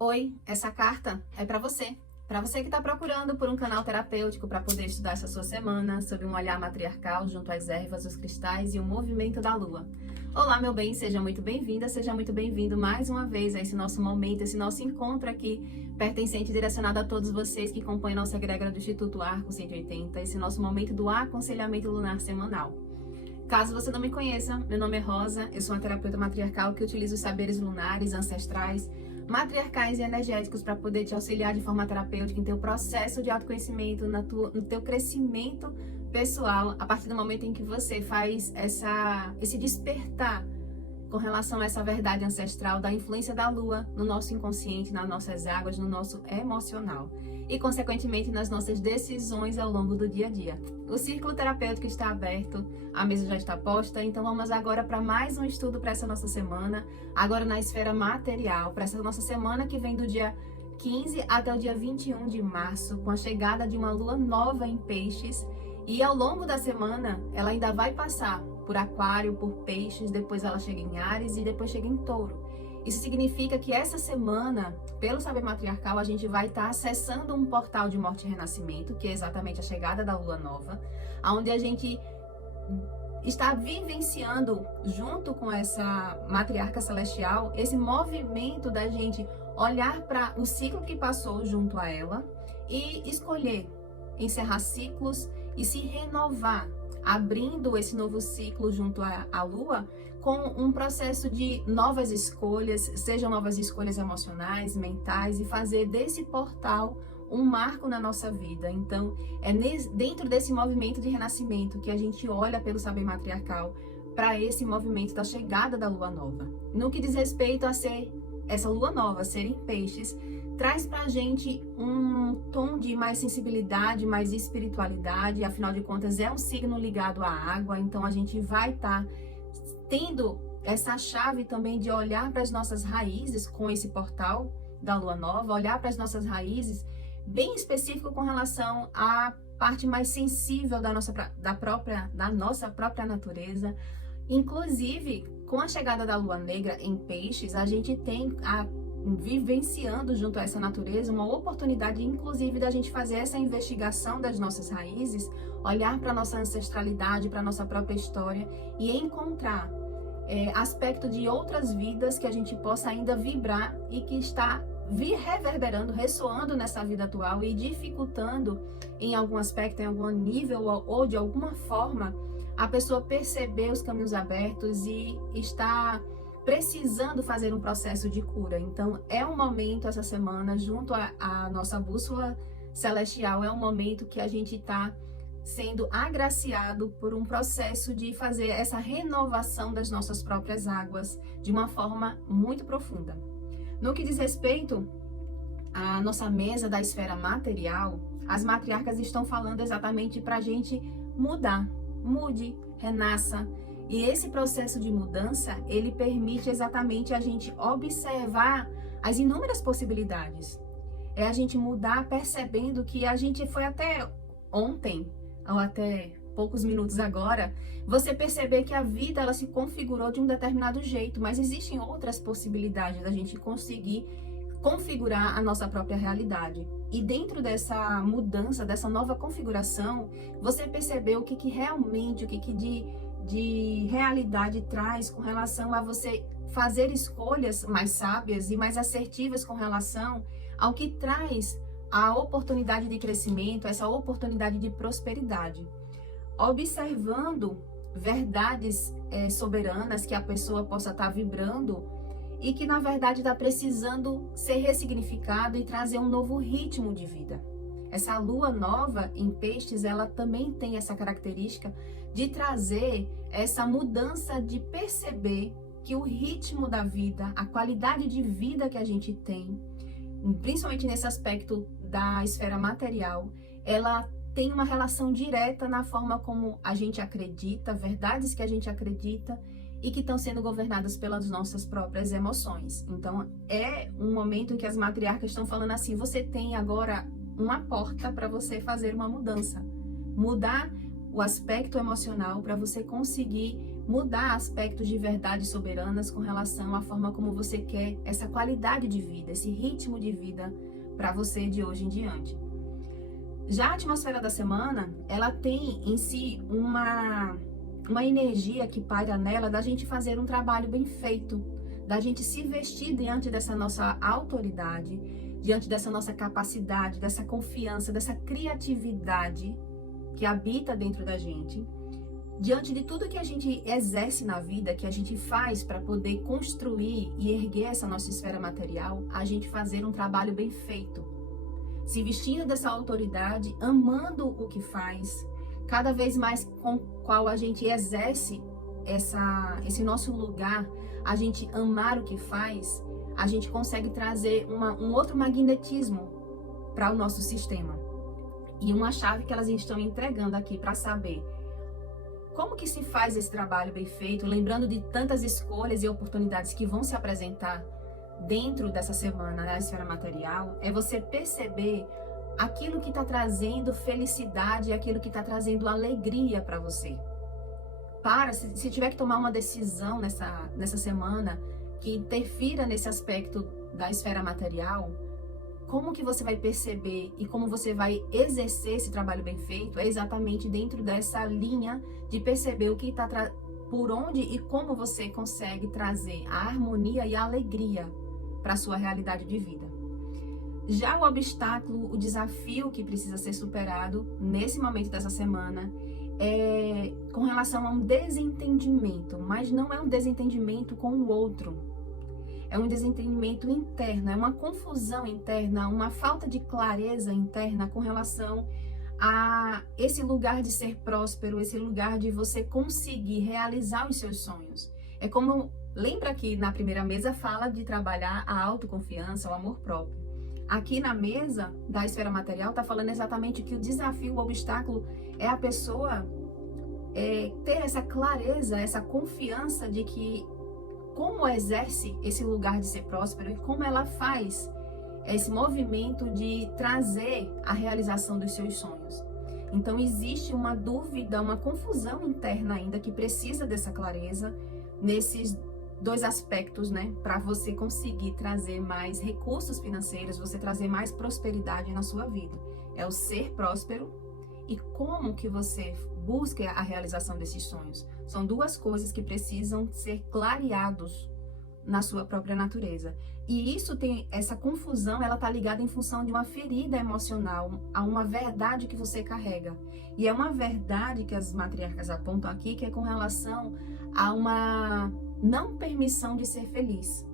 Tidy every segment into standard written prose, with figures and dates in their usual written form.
Oi, essa carta é para você. Para você que está procurando por um canal terapêutico para poder estudar essa sua semana sobre um olhar matriarcal junto às ervas, os cristais e o movimento da lua. Olá, meu bem, seja muito bem-vinda, seja muito bem-vindo mais uma vez a esse nosso momento, esse nosso encontro aqui, pertencente e direcionado a todos vocês que compõem nossa egrégora do Instituto Arco 180, esse nosso momento do aconselhamento lunar semanal. Caso você não me conheça, meu nome é Rosa, eu sou uma terapeuta matriarcal que utiliza os saberes lunares, ancestrais, matriarcais e energéticos para poder te auxiliar de forma terapêutica em teu processo de autoconhecimento, no teu crescimento pessoal, a partir do momento em que você faz esse despertar com relação a essa verdade ancestral da influência da lua no nosso inconsciente, nas nossas águas, no nosso emocional e, consequentemente, nas nossas decisões ao longo do dia a dia. O círculo terapêutico está aberto, a mesa já está posta, então vamos agora para mais um estudo para essa nossa semana, agora na esfera material, para essa nossa semana que vem do dia 15 até o dia 21 de março, com a chegada de uma lua nova em Peixes, e ao longo da semana ela ainda vai passar por Aquário, por Peixes, depois ela chega em Áries e depois chega em Touro. Isso significa que essa semana, pelo saber matriarcal, a gente vai estar acessando um portal de morte e renascimento, que é exatamente a chegada da lua nova, onde a gente está vivenciando, junto com essa matriarca celestial, esse movimento da gente olhar para o ciclo que passou junto a ela e escolher encerrar ciclos e se renovar, abrindo esse novo ciclo junto à lua com um processo de novas escolhas, sejam novas escolhas emocionais, mentais, e fazer desse portal um marco na nossa vida. Então, é dentro desse movimento de renascimento que a gente olha pelo saber matriarcal para esse movimento da chegada da lua nova. No que diz respeito a ser essa lua nova, ser em Peixes, traz pra gente um tom de mais sensibilidade, mais espiritualidade, afinal de contas é um signo ligado à água, então a gente vai estar tendo essa chave também de olhar para as nossas raízes com esse portal da lua nova, olhar para as nossas raízes bem específico com relação à parte mais sensível da nossa própria natureza. Inclusive, com a chegada da lua negra em Peixes, a gente tem vivenciando junto a essa natureza uma oportunidade, inclusive, da gente fazer essa investigação das nossas raízes, olhar para a nossa ancestralidade, para a nossa própria história e encontrar aspecto de outras vidas que a gente possa ainda vibrar e que está reverberando, ressoando nessa vida atual e dificultando em algum aspecto, em algum nível ou de alguma forma a pessoa perceber os caminhos abertos e está precisando fazer um processo de cura. Então é um momento essa semana, junto à nossa bússola celestial, é um momento que a gente está sendo agraciado por um processo de fazer essa renovação das nossas próprias águas de uma forma muito profunda. No que diz respeito à nossa mesa da esfera material, as matriarcas estão falando exatamente para a gente mudar, mude, renasça. E esse processo de mudança, ele permite exatamente a gente observar as inúmeras possibilidades. É a gente mudar percebendo que a gente foi até ontem, ou até poucos minutos agora, você perceber que a vida ela se configurou de um determinado jeito, mas existem outras possibilidades da gente conseguir configurar a nossa própria realidade. E dentro dessa mudança, dessa nova configuração, você percebeu o que realmente, o que de realidade traz com relação a você fazer escolhas mais sábias e mais assertivas com relação ao que traz a oportunidade de crescimento, essa oportunidade de prosperidade. Observando verdades soberanas que a pessoa possa estar vibrando e que na verdade está precisando ser ressignificado e trazer um novo ritmo de vida. Essa lua nova em Peixes, ela também tem essa característica de trazer essa mudança de perceber que o ritmo da vida, a qualidade de vida que a gente tem, principalmente nesse aspecto da esfera material, ela tem uma relação direta na forma como a gente acredita, verdades que a gente acredita e que estão sendo governadas pelas nossas próprias emoções. Então, é um momento em que as matriarcas estão falando assim, você tem agora uma porta para você fazer uma mudança, mudar o aspecto emocional para você conseguir mudar aspectos de verdades soberanas com relação à forma como você quer essa qualidade de vida, esse ritmo de vida para você de hoje em diante. Já a atmosfera da semana, ela tem em si uma energia que paira nela da gente fazer um trabalho bem feito, da gente se vestir diante dessa nossa autoridade, diante dessa nossa capacidade, dessa confiança, dessa criatividade que habita dentro da gente, diante de tudo que a gente exerce na vida, que a gente faz para poder construir e erguer essa nossa esfera material, a gente fazer um trabalho bem feito, se vestindo dessa autoridade, amando o que faz, cada vez mais com qual a gente exerce esse nosso lugar, a gente amar o que faz, a gente consegue trazer um outro magnetismo para o nosso sistema. E uma chave que elas estão entregando aqui para saber como que se faz esse trabalho bem feito, lembrando de tantas escolhas e oportunidades que vão se apresentar dentro dessa semana na esfera material, é você perceber aquilo que está trazendo felicidade, aquilo que está trazendo alegria para você. Se tiver que tomar uma decisão nessa semana que interfira nesse aspecto da esfera material, como que você vai perceber e como você vai exercer esse trabalho bem feito é exatamente dentro dessa linha de perceber o que está por onde e como você consegue trazer a harmonia e a alegria para a sua realidade de vida. Já o obstáculo, o desafio que precisa ser superado nesse momento dessa semana é com relação a um desentendimento, mas não é um desentendimento com o outro. É um desentendimento interno, é uma confusão interna, uma falta de clareza interna com relação a esse lugar de ser próspero, esse lugar de você conseguir realizar os seus sonhos. É como, lembra que na primeira mesa fala de trabalhar a autoconfiança, o amor próprio. Aqui na mesa da esfera material está falando exatamente que o desafio, o obstáculo é a pessoa ter essa clareza, essa confiança de que como exerce esse lugar de ser próspero e como ela faz esse movimento de trazer a realização dos seus sonhos. Então existe uma dúvida, uma confusão interna ainda que precisa dessa clareza nesses dois aspectos, né? Para você conseguir trazer mais recursos financeiros, você trazer mais prosperidade na sua vida. É o ser próspero e como que você busca a realização desses sonhos. São duas coisas que precisam ser clareados na sua própria natureza. E isso tem essa confusão, ela está ligada em função de uma ferida emocional, a uma verdade que você carrega. E é uma verdade que as matriarcas apontam aqui, que é com relação a uma não permissão de ser feliz.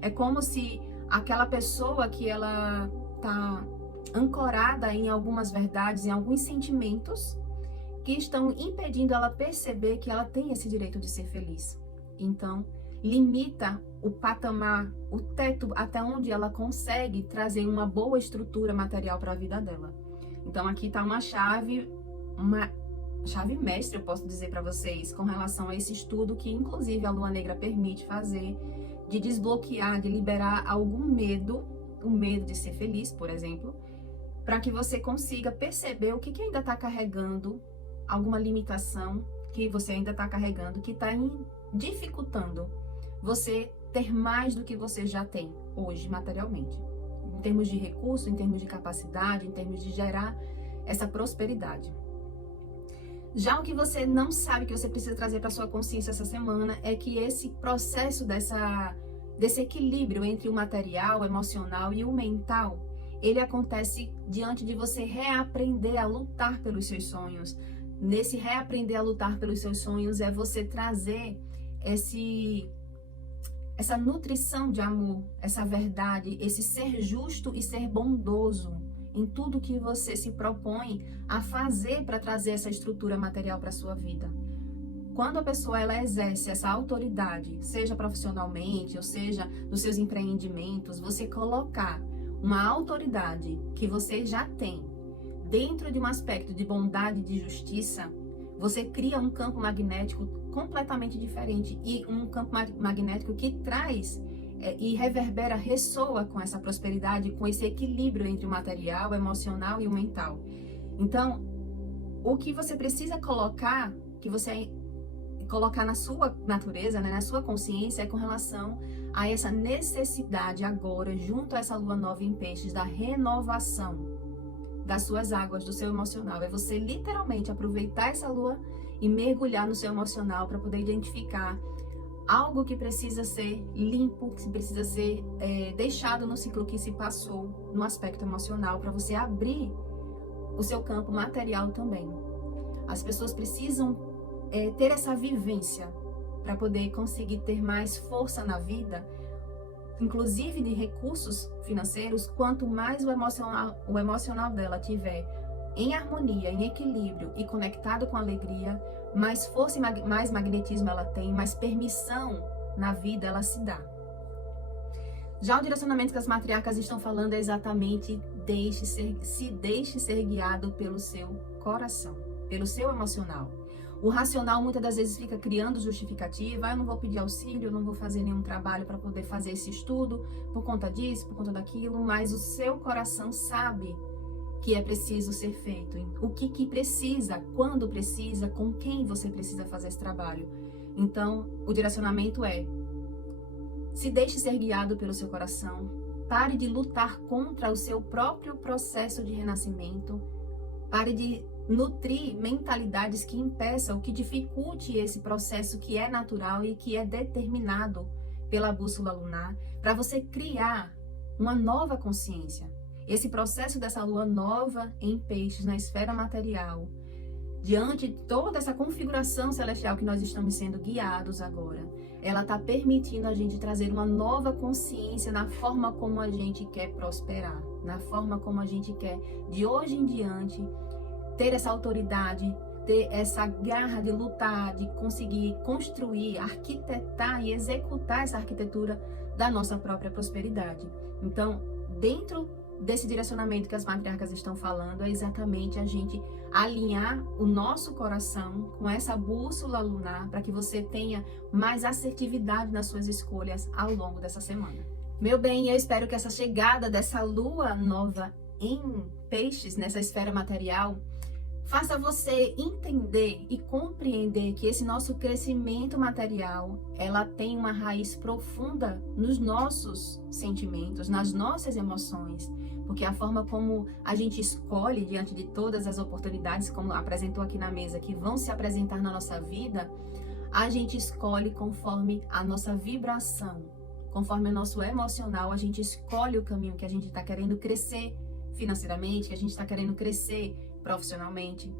É como se aquela pessoa que ela está ancorada em algumas verdades, em alguns sentimentos, que estão impedindo ela perceber que ela tem esse direito de ser feliz. Então, limita o patamar, o teto até onde ela consegue trazer uma boa estrutura material para a vida dela. Então, aqui está uma chave mestre, eu posso dizer para vocês, com relação a esse estudo que, inclusive, a Lua Negra permite fazer, de desbloquear, de liberar algum medo, o medo de ser feliz, por exemplo, para que você consiga perceber o que ainda está carregando, alguma limitação que você ainda está carregando, que está dificultando você ter mais do que você já tem hoje, materialmente. Em termos de recurso, em termos de capacidade, em termos de gerar essa prosperidade. Já o que você não sabe que você precisa trazer para sua consciência essa semana é que esse processo desse equilíbrio entre o material, o emocional e o mental, ele acontece diante de você reaprender a lutar pelos seus sonhos. Nesse reaprender a lutar pelos seus sonhos é você trazer essa nutrição de amor, essa verdade, esse ser justo e ser bondoso em tudo que você se propõe a fazer para trazer essa estrutura material para a sua vida. Quando a pessoa ela exerce essa autoridade, seja profissionalmente ou seja nos seus empreendimentos, você colocar uma autoridade que você já tem dentro de um aspecto de bondade e de justiça, você cria um campo magnético completamente diferente e um campo magnético que traz e reverbera, ressoa com essa prosperidade, com esse equilíbrio entre o material, o emocional e o mental. Então, o que você precisa colocar, que você colocar na sua natureza, né, na sua consciência, é com relação a essa necessidade agora, junto a essa lua nova em peixes, da renovação das suas águas, do seu emocional. É você literalmente aproveitar essa lua e mergulhar no seu emocional para poder identificar algo que precisa ser limpo, que precisa ser deixado no ciclo que se passou no aspecto emocional, para você abrir o seu campo material também. As pessoas precisam ter essa vivência para poder conseguir ter mais força na vida, inclusive de recursos financeiros. Quanto mais o emocional dela tiver em harmonia, em equilíbrio e conectado com alegria, mais força e mais magnetismo ela tem, mais permissão na vida ela se dá. Já o direcionamento que as matriarcas estão falando é exatamente se deixe ser guiado pelo seu coração, pelo seu emocional. O racional muitas das vezes fica criando justificativa: eu não vou pedir auxílio, eu não vou fazer nenhum trabalho para poder fazer esse estudo por conta disso, por conta daquilo, mas o seu coração sabe que é preciso ser feito, o que precisa, quando precisa, com quem você precisa fazer esse trabalho. Então, o direcionamento é: se deixe ser guiado pelo seu coração, pare de lutar contra o seu próprio processo de renascimento, pare de nutrir mentalidades que impeçam, que dificulte esse processo que é natural e que é determinado pela bússola lunar, para você criar uma nova consciência. Esse processo dessa lua nova em peixes, na esfera material, diante de toda essa configuração celestial que nós estamos sendo guiados agora, ela está permitindo a gente trazer uma nova consciência na forma como a gente quer prosperar, na forma como a gente quer, de hoje em diante, ter essa autoridade, ter essa garra de lutar, de conseguir construir, arquitetar e executar essa arquitetura da nossa própria prosperidade. Então, dentro desse direcionamento que as matriarcas estão falando, é exatamente a gente alinhar o nosso coração com essa bússola lunar, para que você tenha mais assertividade nas suas escolhas ao longo dessa semana. Meu bem, eu espero que essa chegada dessa lua nova em peixes, nessa esfera material, faça você entender e compreender que esse nosso crescimento material, ela tem uma raiz profunda nos nossos sentimentos, nas nossas emoções, porque a forma como a gente escolhe diante de todas as oportunidades, como apresentou aqui na mesa, que vão se apresentar na nossa vida, a gente escolhe conforme a nossa vibração, conforme o nosso emocional, a gente escolhe o caminho que a gente está querendo crescer financeiramente, que a gente está querendo crescer profissionalmente,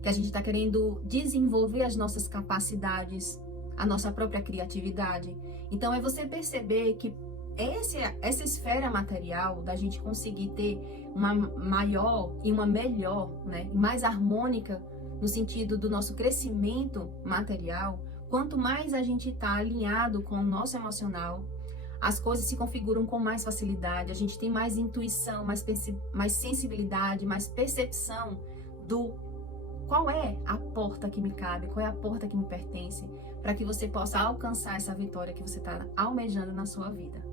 que a gente está querendo desenvolver as nossas capacidades, a nossa própria criatividade. Então é você perceber que essa esfera material, da gente conseguir ter uma maior e uma melhor, né, mais harmônica no sentido do nosso crescimento material, quanto mais a gente está alinhado com o nosso emocional, as coisas se configuram com mais facilidade, a gente tem mais intuição, mais sensibilidade, mais percepção do qual é a porta que me cabe, qual é a porta que me pertence, para que você possa alcançar essa vitória que você está almejando na sua vida.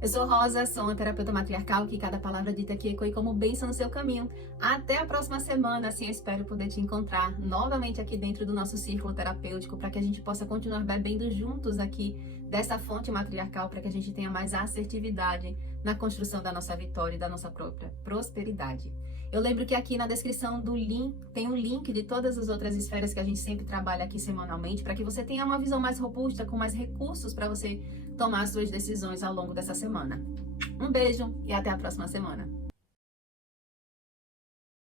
Eu sou Rosa, sou uma terapeuta matriarcal, que cada palavra dita aqui ecoe como bênção no seu caminho. Até a próxima semana, assim eu espero poder te encontrar novamente aqui dentro do nosso círculo terapêutico, para que a gente possa continuar bebendo juntos aqui dessa fonte matriarcal, para que a gente tenha mais assertividade na construção da nossa vitória e da nossa própria prosperidade. Eu lembro que aqui na descrição do link tem um link de todas as outras esferas que a gente sempre trabalha aqui semanalmente, para que você tenha uma visão mais robusta, com mais recursos para você tomar suas decisões ao longo dessa semana. Um beijo e até a próxima semana.